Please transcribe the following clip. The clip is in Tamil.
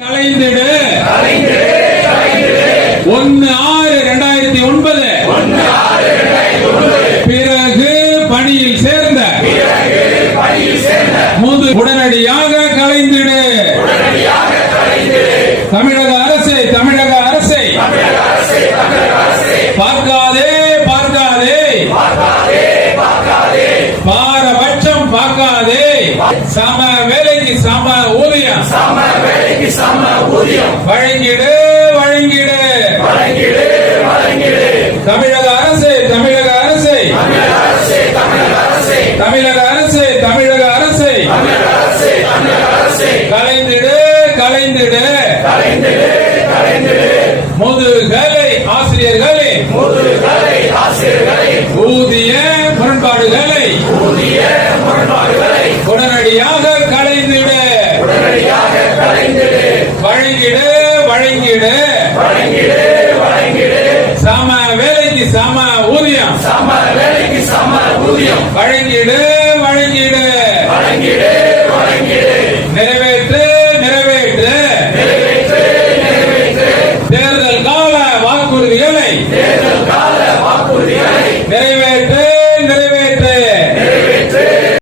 கலைந்திடு. ஒன்னு ஆறு இரண்டாயிரத்தி ஒன்பது. பிறகு பணியில் சேர்ந்த. முது உடனடியாக கலைந்திடு. தமிழக அரசை தமிழக அரசை பார்க்காதே பார்க்காதே பாரபட்சம் பார்க்காதே சம வேலைக்கு சம ஊதியம். வழங்கிடு வழங்கிடு. தமிழக அரசு தமிழக அரசு. தமிழக அரசு தமிழக அரசு. கலைந்திடு கலைந்திடு. முதுகலை ஆசிரியர்களை. ஊதிய முரண்பாடுகளை. உடனடியாக கலைந்திடு வழங்கிடு வழங்கிடு. சம வேலைக்கு சம ஊதியம். வழங்கிடு வழங்கிடு. நிறைவேற்று நிறைவேற்று. தேர்தல் கால வாக்குறுதிகளை நிறைவேற்று